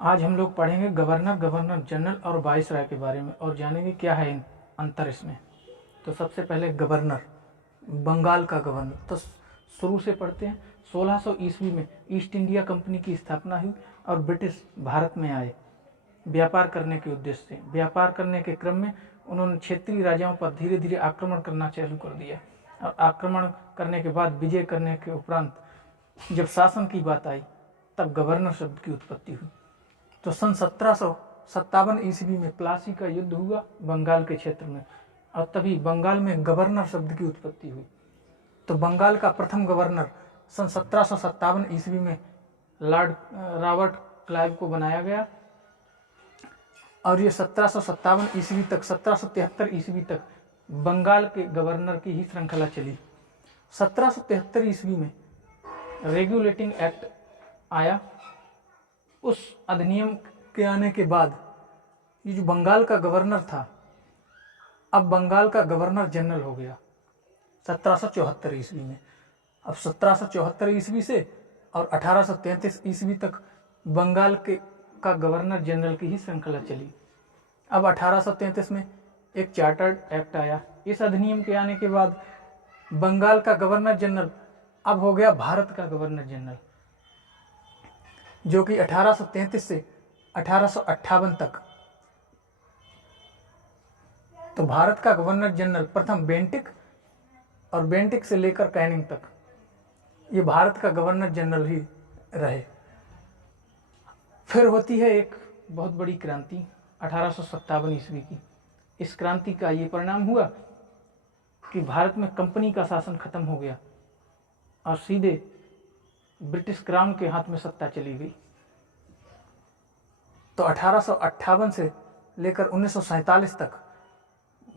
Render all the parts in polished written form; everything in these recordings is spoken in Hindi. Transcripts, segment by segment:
आज हम लोग पढ़ेंगे गवर्नर, गवर्नर जनरल और वाइसराय के बारे में और जानेंगे क्या है अंतर इसमें। तो सबसे पहले गवर्नर, बंगाल का गवर्नर। तो शुरू से पढ़ते हैं। 1600 ईस्वी में ईस्ट इंडिया कंपनी की स्थापना हुई और ब्रिटिश भारत में आए व्यापार करने के उद्देश्य से। व्यापार करने के क्रम में उन्होंने क्षेत्रीय राजाओं पर धीरे धीरे आक्रमण करना चालू कर दिया और आक्रमण करने के बाद विजय करने के उपरांत जब शासन की बात आई तब गवर्नर शब्द की उत्पत्ति हुई। तो सन 1757 ईस्वी में प्लासी का युद्ध हुआ बंगाल के क्षेत्र में और तभी बंगाल में गवर्नर शब्द की उत्पत्ति हुई। तो बंगाल का प्रथम गवर्नर सन 1757 ईस्वी में लॉर्ड रॉबर्ट क्लाइव को बनाया गया और ये 1757 ईस्वी तक 1773 ईस्वी तक बंगाल के गवर्नर की ही श्रृंखला चली। 1773 ईस्वी में रेगुलेटिंग एक्ट आया। उस अधिनियम के आने के बाद ये जो बंगाल का गवर्नर था अब बंगाल का गवर्नर जनरल हो गया 1774 ईस्वी में। अब 1774 ईस्वी से और 1833 ईस्वी तक बंगाल का गवर्नर जनरल की ही श्रृंखला चली। अब 1833 में एक चार्टर्ड एक्ट आया। इस अधिनियम के आने के बाद बंगाल का गवर्नर जनरल अब हो गया भारत का गवर्नर जनरल, जो कि 1833 से 1858 तक। तो भारत का गवर्नर जनरल प्रथम बेंटिक और बेंटिक से लेकर कैनिंग तक ये भारत का गवर्नर जनरल ही रहे। फिर होती है एक बहुत बड़ी क्रांति 1857 ईस्वी की। इस क्रांति का ये परिणाम हुआ कि भारत में कंपनी का शासन खत्म हो गया और सीधे ब्रिटिश क्राउन के हाथ में सत्ता चली गई। तो 1858 से लेकर 1947 तक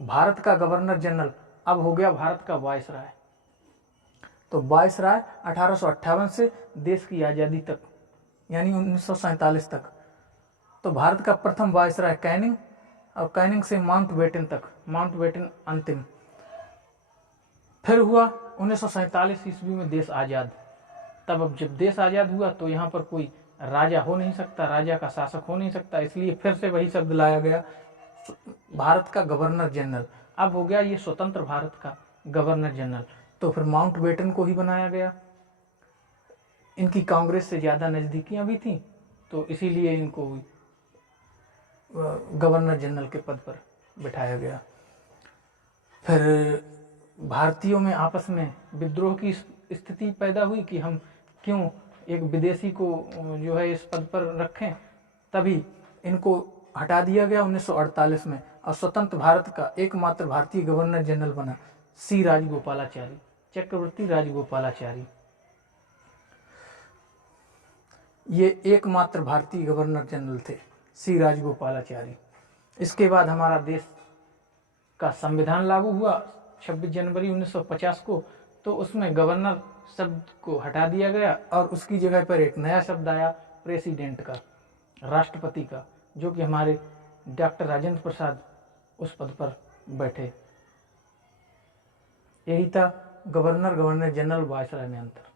भारत का गवर्नर जनरल अब हो गया भारत का वायसराय। तो वायसराय 1858 से देश की आज़ादी तक यानी 1947 तक। तो भारत का प्रथम वायसराय कैनिंग और कैनिंग से माउंटबेटन तक, माउंटबेटन अंतिम। फिर हुआ 1947 ईस्वी में देश आज़ाद। तब अब जब देश आज़ाद हुआ तो यहाँ पर कोई राजा हो नहीं सकता, राजा का शासक हो नहीं सकता, इसलिए फिर से वही शब्द लाया गया, भारत का गवर्नर जनरल। अब हो गया ये स्वतंत्र भारत का गवर्नर जनरल। तो फिर माउंटबेटन को ही बनाया गया। इनकी कांग्रेस से ज़्यादा नज़दीकियाँ भी थीं तो इसीलिए इनको गवर्नर जनरल के पद पर बिठाया गया। फिर भारतीयों में आपस में विद्रोह की स्थिति पैदा हुई कि हम क्यों एक विदेशी को जो है इस पद पर रखें। तभी इनको हटा दिया गया 1948 में और स्वतंत्र भारत का एकमात्र भारतीय गवर्नर जनरल बना सी राजगोपालाचारी, चक्रवर्ती राजगोपालाचारी। ये एकमात्र भारतीय गवर्नर जनरल थे, सी राजगोपालाचारी। इसके बाद हमारा देश का संविधान लागू हुआ 26 जनवरी 1950 को। तो उसमें गवर्नर शब्द को हटा दिया गया और उसकी जगह पर एक नया शब्द आया प्रेसिडेंट का, राष्ट्रपति का, जो कि हमारे डॉक्टर राजेंद्र प्रसाद उस पद पर बैठे। यही था गवर्नर, गवर्नर जनरल, वायसराय में अंतर।